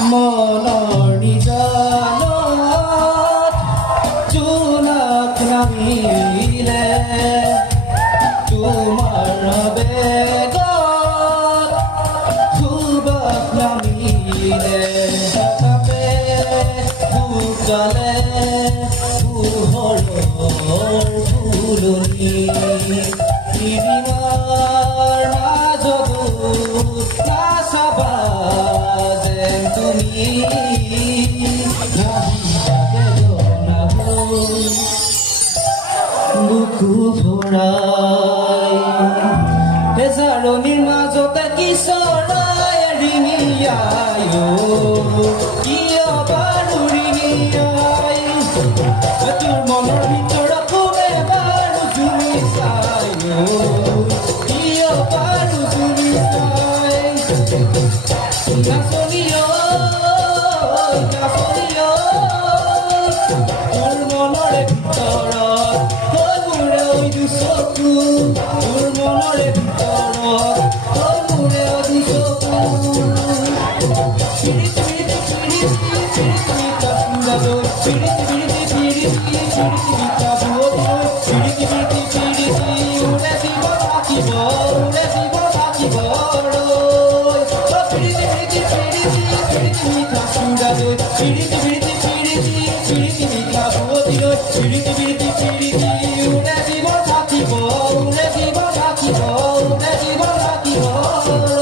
মনৰ নিজানত জোনাক নামিলে তোমাৰ বেগত সুবাস নামিলে তাতে শুকালে পোহৰৰ ফুলনি নিৰিমাৰ মাজতো নাচাবা যেন তুমি বুকু ভৰাই হেজাৰণিৰ মাজতে কি চৰাই ৰিঙিয়াই কিয় বাৰু ৰিঙিয়াই তোৰ মনৰ ভিতৰত কোনে বাৰু জুমি চাই কিয় বাৰু জুমি চাই নাচনি নাচনি তোৰ মনৰে ভিতৰত মোৰে ঐ দুচকু তোৰ মনৰে ভিতৰত মোৰে ঐ দুচকু Thank you.